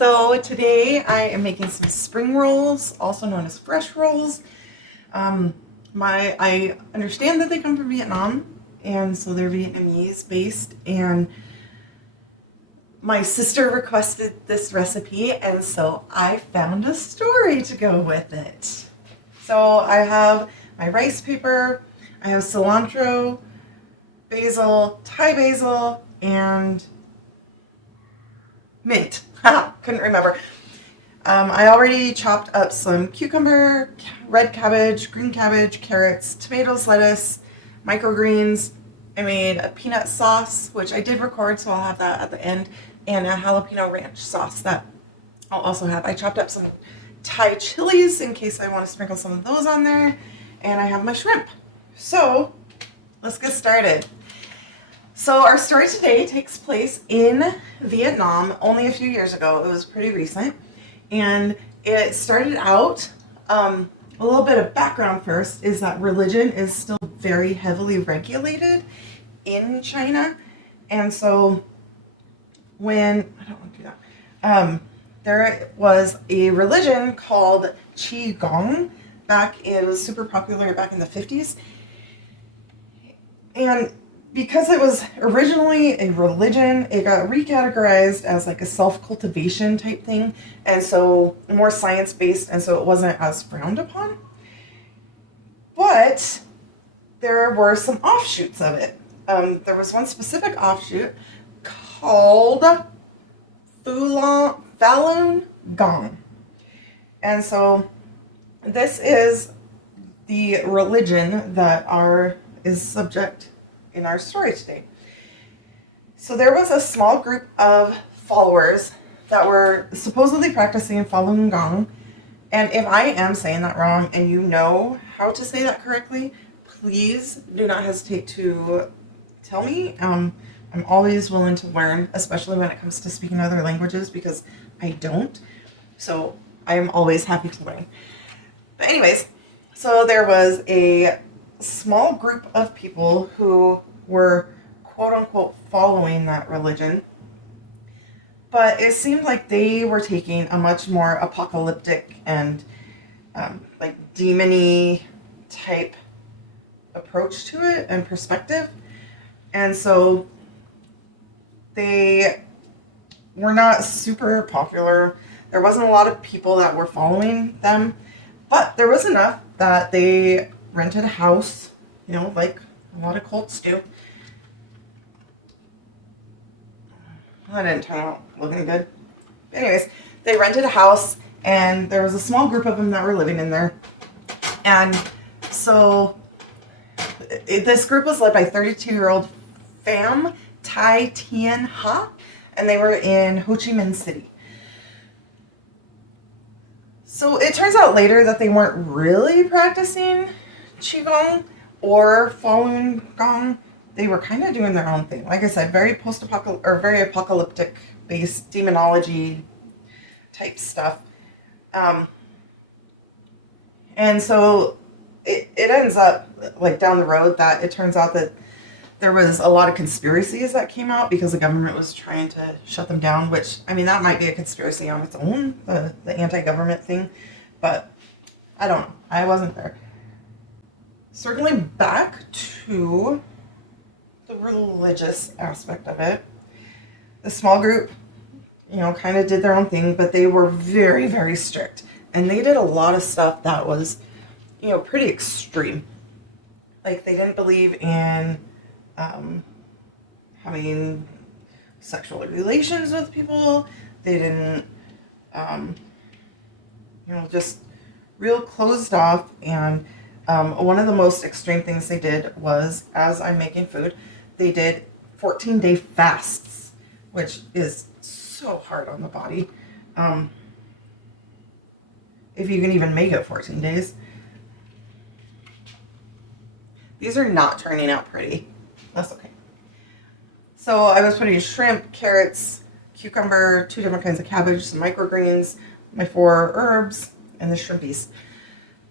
So today I am making some spring rolls, also known as fresh rolls. I understand that they come from Vietnam, and so they're Vietnamese based. And my sister requested this recipe, and so I found a story to go with it. So I have my rice paper, I have cilantro, basil, Thai basil, and mint. Couldn't remember. I already chopped up some cucumber, red cabbage, green cabbage, carrots, tomatoes, lettuce, microgreens. I made a peanut sauce, which I did record, so I'll have that at the end, and a jalapeno ranch sauce that I'll also have. I chopped up some Thai chilies in case I want to sprinkle some of those on there, and I have my shrimp. So let's get started. So our story today takes place in Vietnam only a few years ago. It was pretty recent. And it started out, a little bit of background first, is that religion is still very heavily regulated in China. And so I don't want to do that, there was a religion called Gong it was super popular back in the 50s. And because it was originally a religion, it got recategorized as like a self-cultivation type thing, and so more science-based, and so it wasn't as frowned upon. But there were some offshoots of it. There was one specific offshoot called Falun Gong. And so this is the religion that is subject in our story today. So there was a small group of followers that were supposedly practicing Falun Gong, and if I am saying that wrong and you know how to say that correctly, please do not hesitate to tell me. I'm always willing to learn, especially when it comes to speaking other languages, because I don't. So I am always happy to learn. But anyways, so there was a small group of people who were quote unquote following that religion, but it seemed like they were taking a much more apocalyptic and like demon-y type approach to it and perspective. And so they were not super popular. There wasn't a lot of people that were following them, but there was enough that they rented a house, like a lot of cults do. That didn't turn out looking good. Anyways, they rented a house, and there was a small group of them that were living in there. And so this group was led by 32-year-old Pham Thai Tien Ha, and they were in Ho Chi Minh City. So it turns out later that they weren't really practicing Qigong or Falun Gong. They were kind of doing their own thing. Like I said, very very apocalyptic based demonology type stuff. And so it ends up like down the road that it turns out that there was a lot of conspiracies that came out because the government was trying to shut them down, which, I mean, that might be a conspiracy on its own, the anti-government thing, but I don't know. I wasn't there. Circling back to the religious aspect of it, the small group, kind of did their own thing, but they were very, very strict. And they did a lot of stuff that was, pretty extreme. Like, they didn't believe in having sexual relations with people. They didn't, just real closed off. And one of the most extreme things they did was, as I'm making food, they did 14-day fasts, which is so hard on the body. If you can even make it 14 days. These are not turning out pretty. That's okay. So I was putting shrimp, carrots, cucumber, 2 different kinds of cabbage, some microgreens, my 4 herbs, and the shrimpies.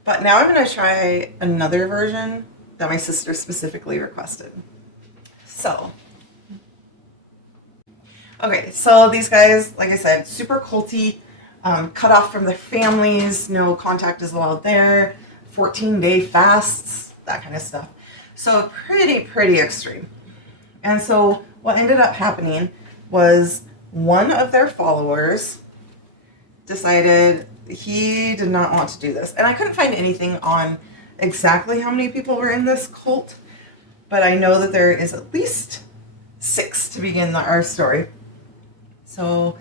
But now I'm going to try another version that my sister specifically requested. So Okay, so these guys, like I said, super culty, cut off from their families, no contact is allowed there, 14-day fasts, that kind of stuff. So pretty extreme. And so what ended up happening was one of their followers decided he did not want to do this. And I couldn't find anything on exactly how many people were in this cult, but I know that there is at least 6 to begin our story. So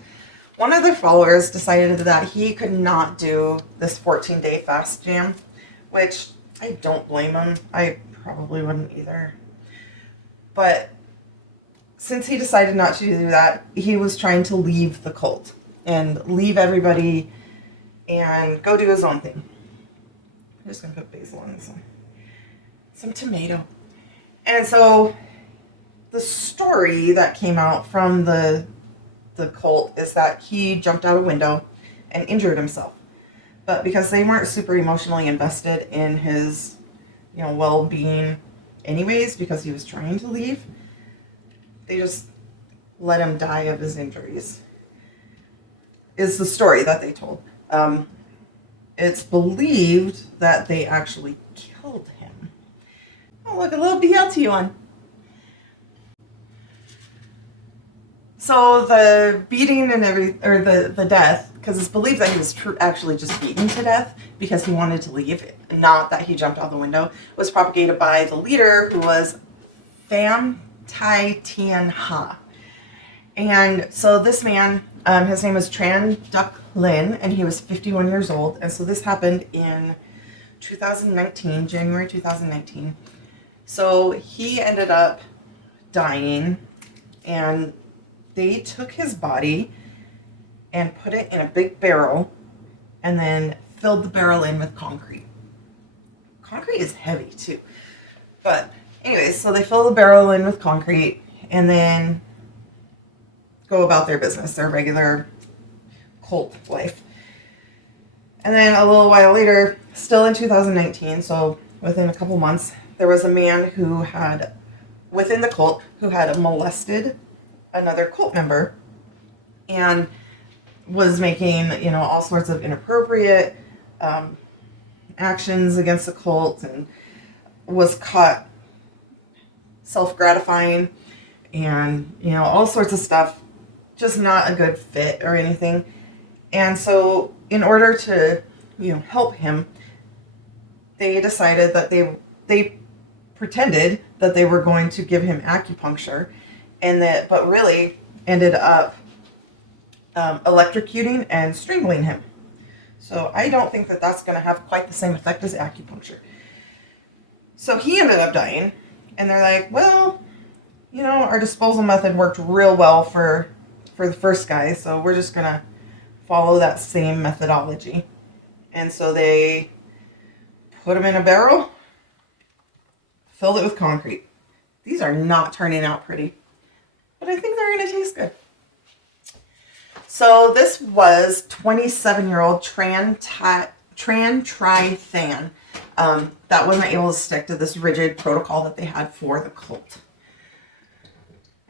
one of their followers decided that he could not do this 14-day fast jam, which I don't blame him. I probably wouldn't either. But since he decided not to do that, he was trying to leave the cult and leave everybody and go do his own thing. I'm just going to put basil on this one. Some tomato. And so the story that came out from the cult is that he jumped out a window and injured himself. But because they weren't super emotionally invested in his, well-being anyways, because he was trying to leave, they just let him die of his injuries, is the story that they told. It's believed that they actually killed him. Oh, look, a little BLT one. So the beating and the death, because it's believed that he was actually just beaten to death because he wanted to leave, not that he jumped out the window, was propagated by the leader, who was Pham Thai Tien Ha. And so this man, his name is Tran Duc Lin, and he was 51 years old. And so this happened in 2019, January 2019. So he ended up dying, and they took his body and put it in a big barrel and then filled the barrel in with concrete. Concrete is heavy too. But anyways, so they fill the barrel in with concrete and then go about their business, their regular cult life. And then a little while later, still in 2019, so within a couple months, there was a man who had, within the cult, who had molested another cult member and was making, all sorts of inappropriate actions against the cult, and was caught self-gratifying and, all sorts of stuff, just not a good fit or anything. And so in order to, help him, they decided that they pretended that they were going to give him acupuncture, but really ended up electrocuting and strangling him. So I don't think that that's going to have quite the same effect as acupuncture. So he ended up dying, and they're like, well, our disposal method worked real well for the first guy, so we're just going to follow that same methodology. And so they put him in a barrel, filled it with concrete. These are not turning out pretty, but I think they're going to taste good. So this was 27-year-old Tran Tri Than that wasn't able to stick to this rigid protocol that they had for the cult.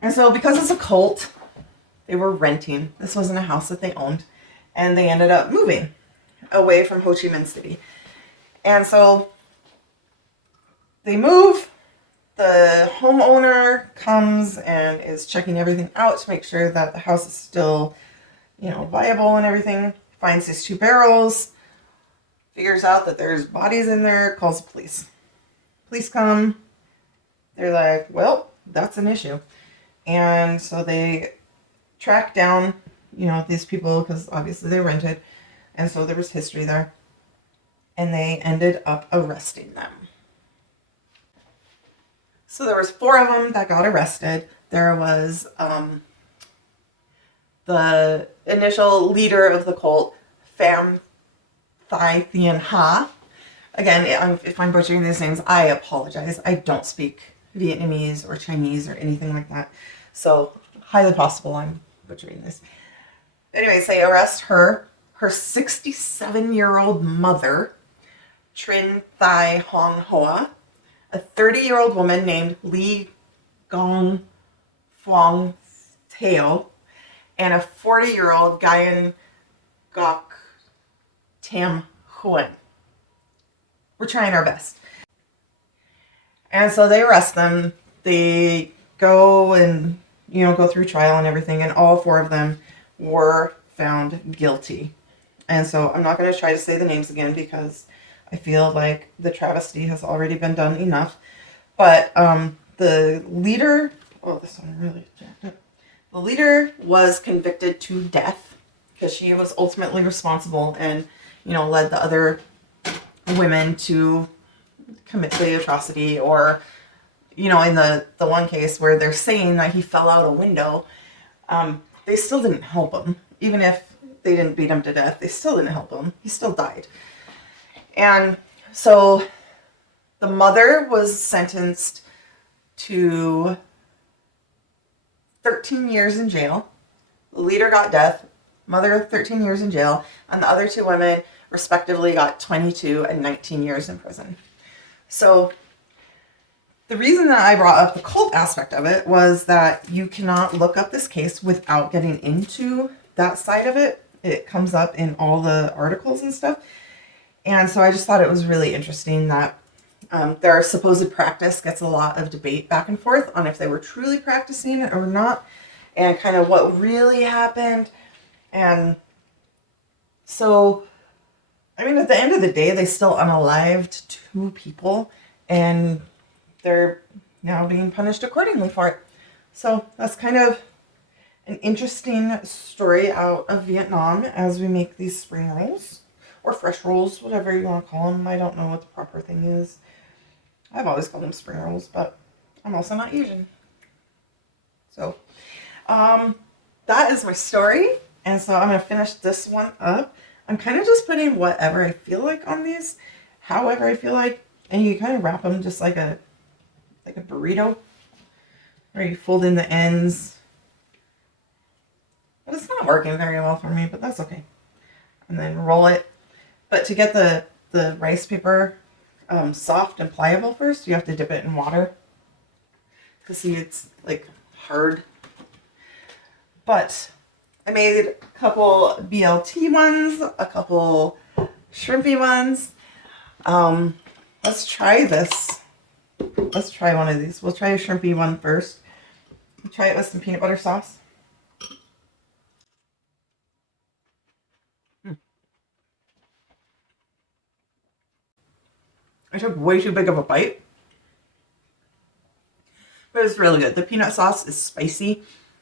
And so because it's a cult, they were renting. This wasn't a house that they owned. And they ended up moving away from Ho Chi Minh City. And so they move. The homeowner comes and is checking everything out to make sure that the house is still, viable and everything. Finds these 2 barrels, figures out that there's bodies in there, calls the police. Police come. They're like, well, that's an issue. And so they track down, these people, because obviously they rented. And so there was history there. And they ended up arresting them. So there was 4 of them that got arrested. There was the initial leader of the cult, Pham Thai Tien Ha. Again, if I'm butchering these names, I apologize. I don't speak Vietnamese or Chinese or anything like that. So highly possible I'm butchering this. Anyways, they arrest her 67-year-old mother, Trinh Thai Hong Hoa, a 30-year-old woman named Lee Gong Phuong Theo, and a 40-year-old Guyan Gok Tam Huen. We're trying our best. And so they arrest them. They go and, go through trial and everything, and all 4 of them were found guilty. And so I'm not going to try to say the names again because I feel like the travesty has already been done enough. But the leader, this one really jacked up. The leader was convicted to death because she was ultimately responsible and, led the other women to commit the atrocity. Or, in the one case where they're saying that he fell out a window, they still didn't help him. Even if they didn't beat him to death, they still didn't help him. He still died. And so the mother was sentenced to 13 years in jail. The leader got death. Mother, 13 years in jail. And the other 2 women, respectively, got 22 and 19 years in prison. So the reason that I brought up the cult aspect of it was that you cannot look up this case without getting into that side of it. It comes up in all the articles and stuff. And so I just thought it was really interesting that their supposed practice gets a lot of debate back and forth on if they were truly practicing it or not, and kind of what really happened. And so, at the end of the day, they still unalived 2 people, and they're now being punished accordingly for it. So that's kind of an interesting story out of Vietnam as we make these spring rolls. Or fresh rolls, whatever you want to call them. I don't know what the proper thing is. I've always called them spring rolls, but I'm also not Asian. So, that is my story. And so I'm going to finish this one up. I'm kind of just putting whatever I feel like on these, however I feel like. And you kind of wrap them just like a burrito, where you fold in the ends. But it's not working very well for me, but that's okay. And then roll it. But to get the rice paper soft and pliable first, you have to dip it in water. Because see, it's like hard. But I made a couple BLT ones, a couple shrimpy ones. Let's try this. Let's try one of these. We'll try a shrimpy one first. We'll try it with some peanut butter sauce. I took way too big of a bite, but it's really good. The peanut sauce is spicy,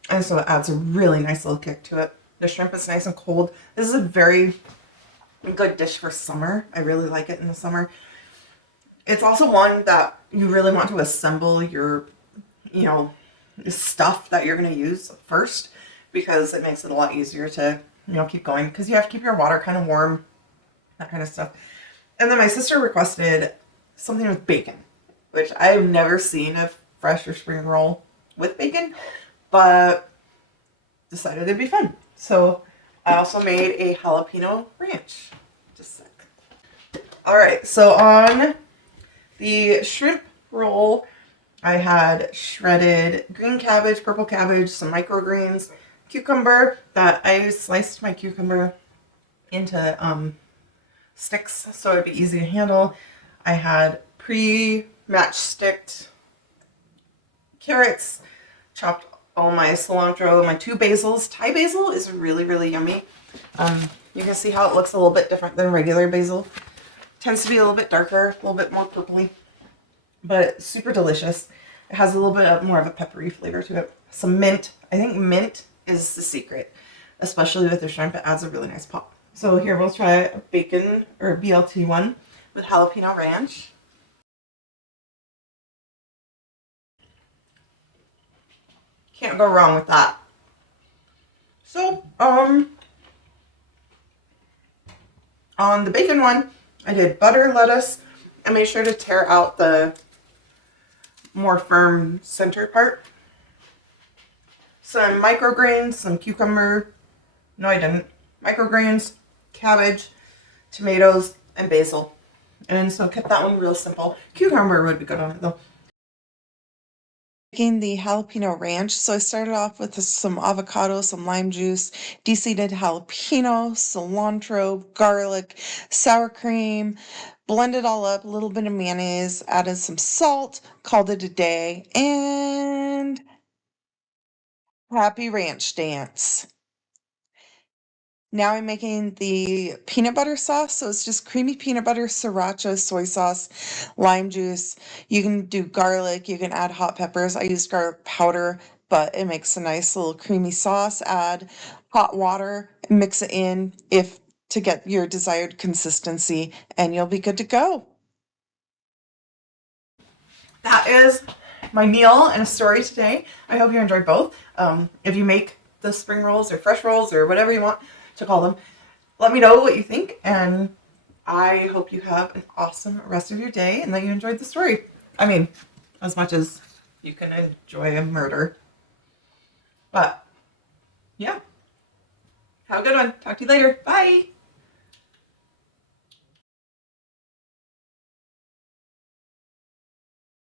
and so it adds a really nice little kick to it. The shrimp is nice and cold. This is a very good dish for summer. I really like it in the summer. It's also one that you really want to assemble your, stuff that you're going to use first, because it makes it a lot easier to, keep going, because you have to keep your water kind of warm, that kind of stuff. And then my sister requested something with bacon, which I've never seen a fresh or spring roll with bacon, but decided it'd be fun. So I also made a jalapeno ranch. Just a sec. All right, so on the shrimp roll, I had shredded green cabbage, purple cabbage, some microgreens, cucumber. That I sliced my cucumber into sticks so it'd be easy to handle. I had pre-match sticked carrots, chopped all my cilantro, my 2 basils. Thai basil is really, really yummy. You can see how it looks a little bit different than regular basil. Tends to be a little bit darker, a little bit more purpley, but super delicious. It has a little bit more of a peppery flavor to it. Some mint. I think mint is the secret, especially with the shrimp. It adds a really nice pop. So here, we'll try a bacon or BLT one with jalapeno ranch. Can't go wrong with that. So, on the bacon one, I did butter, lettuce. I made sure to tear out the more firm center part. Some microgreens, some cucumber. No, I didn't. Microgreens, cabbage, tomatoes, and basil. And so I kept that one real simple. Cucumber would be good on it though. making the jalapeno ranch. So I started off with some avocado, some lime juice, de-seeded jalapeno, cilantro, garlic, sour cream, blended all up, a little bit of mayonnaise, added some salt, called it a day, and happy ranch dance. Now I'm making the peanut butter sauce. So it's just creamy peanut butter, sriracha, soy sauce, lime juice. You can do garlic, you can add hot peppers. I use garlic powder, but it makes a nice little creamy sauce. Add hot water, mix it in if to get your desired consistency, and you'll be good to go. That is my meal and a story today. I hope you enjoyed both. If you make the spring rolls or fresh rolls or whatever you want to call them, let me know what you think, and I hope you have an awesome rest of your day and that you enjoyed the story. I mean, as much as you can enjoy a murder. But yeah, have a good one. Talk to you later. Bye.